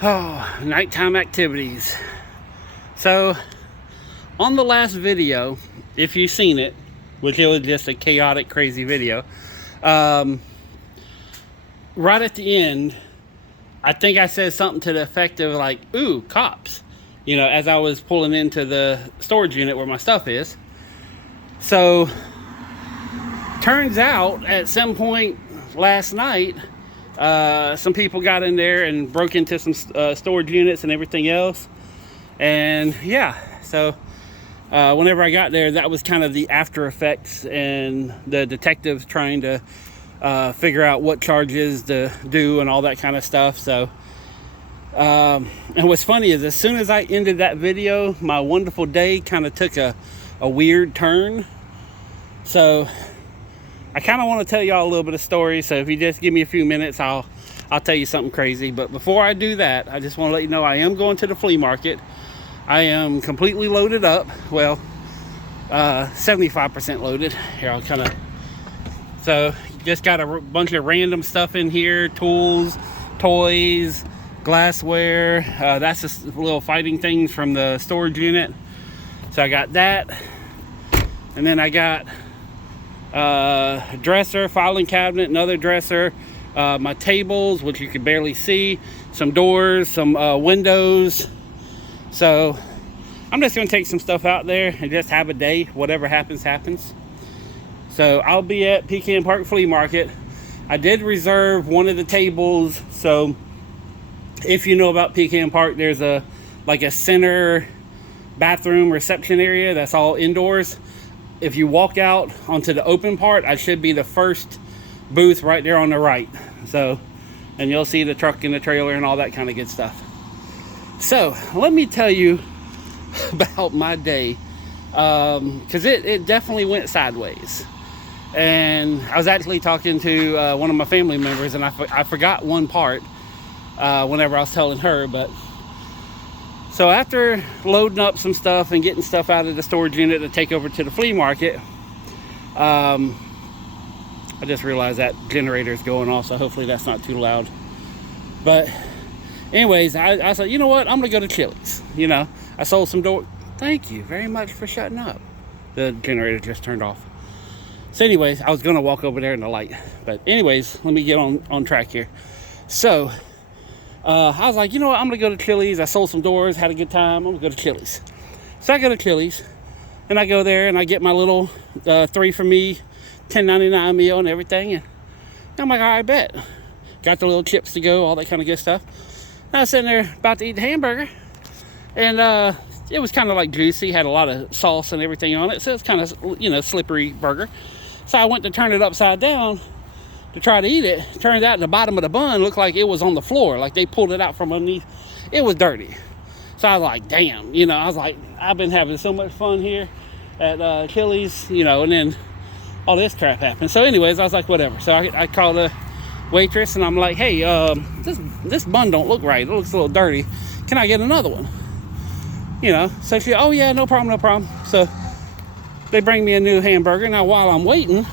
Oh, nighttime activities. So, on the last video, if you've seen it, which it was just a chaotic, crazy video, right at the end, I think I said something to the effect of like, ooh, cops, as I was pulling into the storage unit where my stuff is. So, turns out at some point last night, some people got in there and broke into some storage units and everything else. And yeah, so whenever I got there, that was kind of the after effects and the detectives trying to figure out what charges to do and all that kind of stuff. So, and what's funny is as soon as I ended that video, my wonderful day kind of took a weird turn. So I kind of want to tell y'all a little bit of story. So if you just give me a few minutes, I'll tell you something crazy. But before I do that, I just want to let you know I am going to the flea market. I am completely loaded up. Well, 75% loaded. Here, I'll kind of... So, just got a bunch of random stuff in here. Tools, toys, glassware. That's just little fighting things from the storage unit. So, I got that. And then I got a dresser, filing cabinet, another dresser. My tables, which you can barely see. Some doors, some windows. So I'm just going to take some stuff out there and just have a day. Whatever happens, happens. So I'll be at Pecan Park Flea Market. I did reserve one of the tables. So if you know about Pecan Park, there's a center bathroom reception area that's all indoors. If you walk out onto the open part, I should be the first booth right there on the right. So, and you'll see the truck and the trailer and all that kind of good stuff. So let me tell you about my day, because it definitely went sideways. And I was actually talking to one of my family members, and I forgot one part whenever I was telling her. But so after loading up some stuff and getting stuff out of the storage unit to take over to the flea market, I just realized that generator is going off, so hopefully that's not too loud. But anyways, I said, you know what? I'm going to go to Chili's. I sold some door. Thank you very much for shutting up. The generator just turned off. So anyways, I was going to walk over there in the light. But anyways, let me get on track here. So, I was like, you know what? I'm going to go to Chili's. I sold some doors, had a good time. I'm going to go to Chili's. So I go to Chili's, and I go there, and I get my little 3 for me, $10.99 meal and everything. And I'm like, all right, bet. Got the little chips to go, all that kind of good stuff. I was sitting there about to eat the hamburger, and it was kind of like juicy, had a lot of sauce and everything on it, so it's kind of slippery burger. So I went to turn it upside down to try to eat it. Turns out the bottom of the bun looked like it was on the floor, like they pulled it out from underneath. It was dirty. So I was like, damn, I was like, I've been having so much fun here at Chili's, and then all this crap happened. So anyways, I was like, whatever. So I called the waitress, and I'm like, hey, this bun don't look right. It looks a little dirty. Can I get another one? So she, oh yeah, no problem. So they bring me a new hamburger. Now while I'm waiting,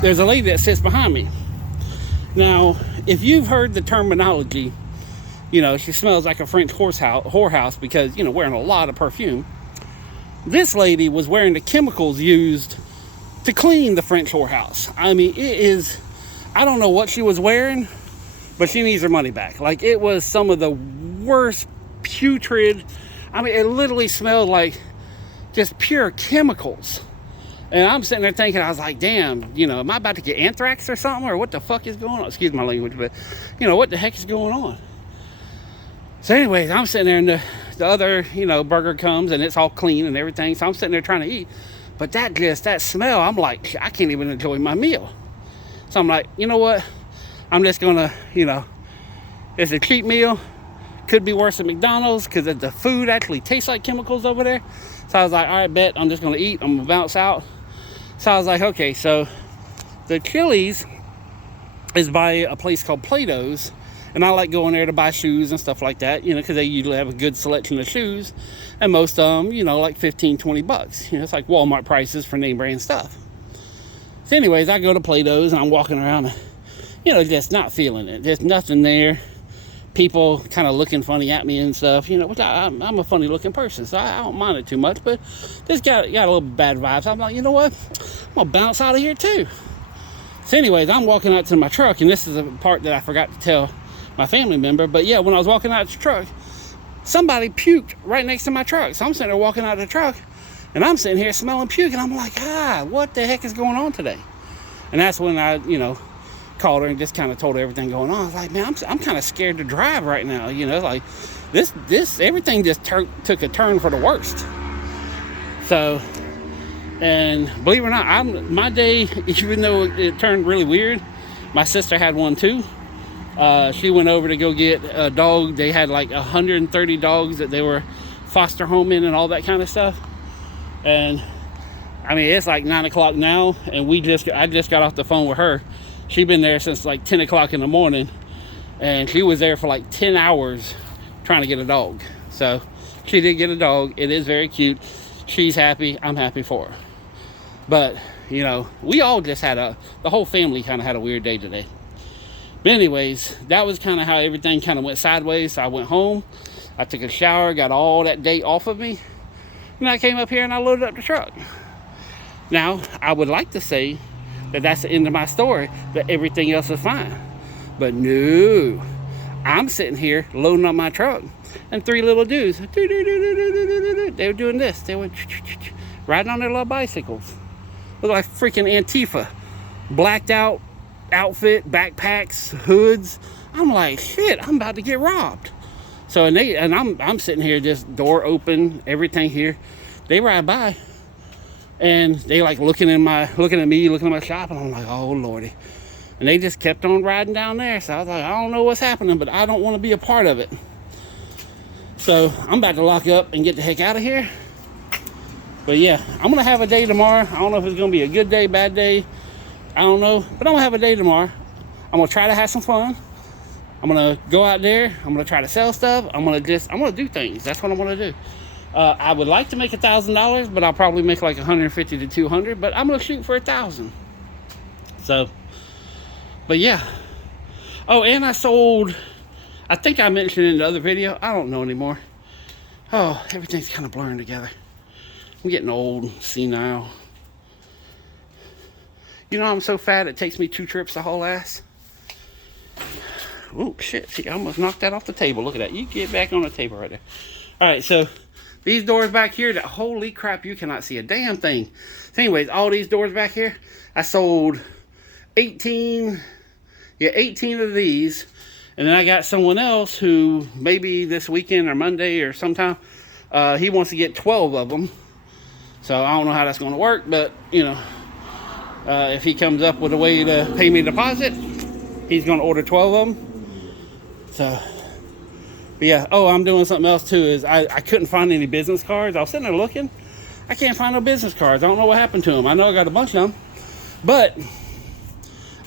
there's a lady that sits behind me. Now, if you've heard the terminology, she smells like a French whorehouse because, wearing a lot of perfume. This lady was wearing the chemicals used to clean the French whorehouse. I mean, it is, I don't know what she was wearing, but she needs her money back. Like, it was some of the worst putrid. I mean, it literally smelled like just pure chemicals. And I'm sitting there thinking, I was like, damn, am I about to get anthrax or something? Or what the fuck is going on? Excuse my language, but, what the heck is going on? So anyways, I'm sitting there, and the other, burger comes, and it's all clean and everything. So I'm sitting there trying to eat. But that smell, I'm like, I can't even enjoy my meal. So I'm like, you know what? I'm just going to, it's a cheap meal. Could be worse than McDonald's because the food actually tastes like chemicals over there. So I was like, all right, bet. I'm just going to eat. I'm going to bounce out. So I was like, okay. So the Chili's is by a place called Plato's. And I like going there to buy shoes and stuff like that, because they usually have a good selection of shoes. And most of them, like $15, $20. It's like Walmart prices for name brand stuff. So anyways, I go to Plato's and I'm walking around, just not feeling it. There's nothing there. People kind of looking funny at me and stuff, which I'm a funny looking person, so I don't mind it too much, but this got a little bad vibes. I'm like, you know what? I'm gonna bounce out of here too. So anyways, I'm walking out to my truck, and this is a part that I forgot to tell my family member, but yeah, when I was walking out the truck, somebody puked right next to my truck. So I'm sitting there walking out of the truck, and I'm sitting here smelling puke, and I'm like, what the heck is going on today? And that's when I, called her and just kind of told her everything going on. I was like, man, I'm kind of scared to drive right now. Like this everything just took a turn for the worst. So, and believe it or not, my day, even though it turned really weird, my sister had one too. She went over to go get a dog. They had like 130 dogs that they were foster homing and all that kind of stuff. And I mean, it's like 9 o'clock now, and I just got off the phone with her. She'd been there since like 10 o'clock in the morning, and she was there for like 10 hours trying to get a dog. So she did get a dog. It is very cute. She's happy. I'm happy for her. But, we all just the whole family kind of had a weird day today. But anyways, that was kind of how everything kind of went sideways. So I went home. I took a shower, got all that day off of me. And I came up here and I loaded up the truck. Now, I would like to say that that's the end of my story, that everything else is fine. But no, I'm sitting here loading up my truck, and three little dudes, they were doing this. They were riding on their little bicycles. Look like freaking Antifa. Blacked out outfit, backpacks, hoods. I'm like, shit, I'm about to get robbed. So, and I'm sitting here, just door open, everything here. They ride by, and they like looking at me, looking at my shop, and I'm like, oh lordy. And they just kept on riding down there. So I was like, I don't know what's happening, but I don't want to be a part of it. So I'm about to lock up and get the heck out of here. But yeah, I'm gonna have a day tomorrow. I don't know if it's gonna be a good day, bad day, I don't know, but I'm gonna have a day tomorrow. I'm gonna try to have some fun. I'm gonna go out there. I'm gonna try to sell stuff. I'm gonna do things. That's what I'm gonna do. I would like to make $1,000, but I'll probably make like 150 to 200. But I'm gonna shoot for 1,000. So, but yeah. Oh, and I sold. I think I mentioned in the other video. I don't know anymore. Oh, everything's kind of blurring together. I'm getting old, senile. I'm so fat it takes me 2 trips to haul ass. Oh shit! See, I almost knocked that off the table. Look at that. You get back on the table right there. All right, so these doors back here, that holy crap, you cannot see a damn thing. So anyways, all these doors back here, I sold 18 of these. And then I got someone else who maybe this weekend or Monday or sometime, he wants to get 12 of them. So I don't know how that's going to work, but if he comes up with a way to pay me a deposit, he's going to order 12 of them. So, but yeah. Oh, I'm doing something else too. Is I couldn't find any business cards. I was sitting there looking. I can't find no business cards. I don't know what happened to them. I know I got a bunch of them, but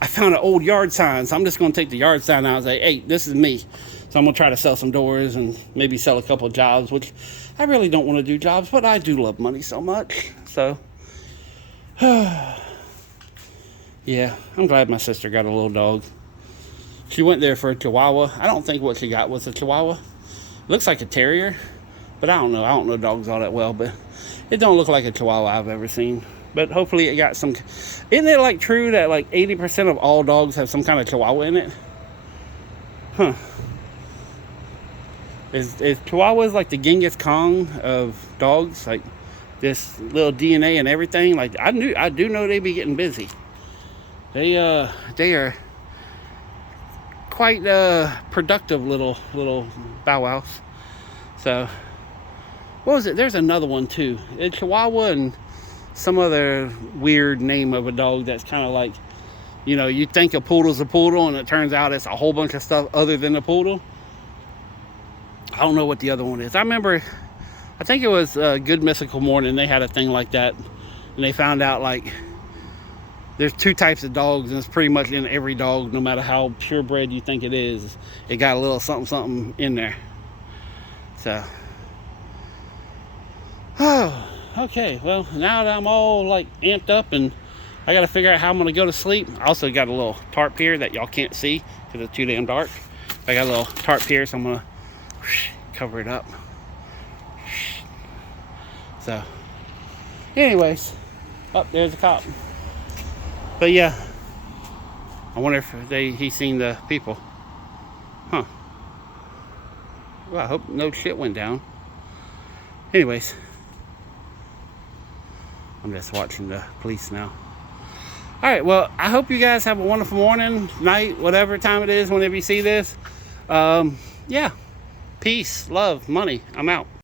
I found an old yard sign. So I'm just going to take the yard sign out and say, hey, this is me. So I'm going to try to sell some doors and maybe sell a couple of jobs, which I really don't want to do jobs, but I do love money so much. So, yeah, I'm glad my sister got a little dog. She went there for a Chihuahua. I don't think what she got was a Chihuahua. Looks like a terrier, but I don't know. I don't know dogs all that well, but it don't look like a Chihuahua I've ever seen. But hopefully it got some. Isn't it like true that like 80% of all dogs have some kind of Chihuahua in it? Huh. Is Chihuahuas like the Genghis Khan of dogs? Like this little DNA and everything? Like I do know they be getting busy. They are quite productive little bow wows. So what was it? There's another one too. A Chihuahua and some other weird name of a dog that's kind of like, you think a poodle's a poodle and it turns out it's a whole bunch of stuff other than a poodle. I don't know what the other one is. I think it was Good Mystical Morning. They had a thing like that, and they found out like there's 2 types of dogs, and it's pretty much in every dog, no matter how purebred you think it is. It got a little something in there. So, oh, okay. Well, now that I'm all like amped up and I got to figure out how I'm going to go to sleep. I also got a little tarp here that y'all can't see because it's too damn dark. I got a little tarp here, so I'm going to cover it up. So, anyways, there's a cop. But yeah, I wonder if he's seen the people. Huh. Well, I hope no shit went down. Anyways, I'm just watching the police now. All right, well, I hope you guys have a wonderful morning, night, whatever time it is, whenever you see this. Yeah, peace, love, money. I'm out.